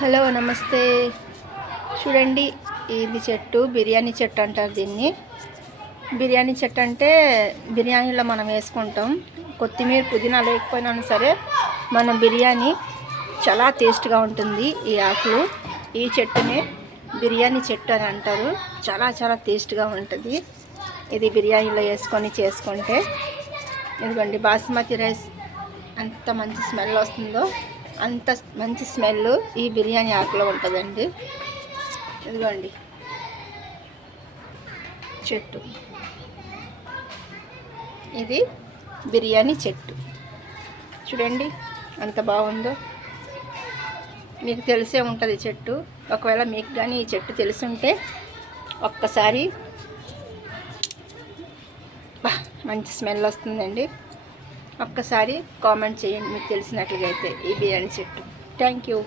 Hello నమస్తే. చూడండి, ఇది చెట్టు బిర్యానీ చెట్టు అంటారు దీన్ని. బిర్యానీ చెట్టు అంటే బిర్యానీలో మనం వేసుకుంటాం. కొత్తిమీర పుదీనా లేకపోయినా సరే మన బిర్యానీ చాలా టేస్ట్గా ఉంటుంది. ఈ ఆకులు, ఈ చెట్టునే బిర్యానీ చెట్టు అని అంటారు. చాలా చాలా టేస్ట్గా ఉంటుంది. ఇది బిర్యానీలో వేసుకొని చేసుకుంటే. ఇదిగోండి, బాస్మతి రైస్ ఎంత మంచి స్మెల్ వస్తుందో అంత మంచి స్మెల్ ఈ బిర్యానీ ఆకులో ఉంటుందండి. ఇదిగోండి చెట్టు, ఇది బిర్యానీ చెట్టు. చూడండి ఎంత బాగుందో. మీకు తెలిసే ఉంటుంది చెట్టు. ఒకవేళ మీకు కానీ ఈ చెట్టు తెలుసుంటే ఒక్కసారి మంచి స్మెల్ వస్తుందండి. ఒక్కసారి కామెంట్ చేయండి మీకు తెలిసినట్లుగా అయితే ఈ బిర్యానీ చెట్టు. Thank you.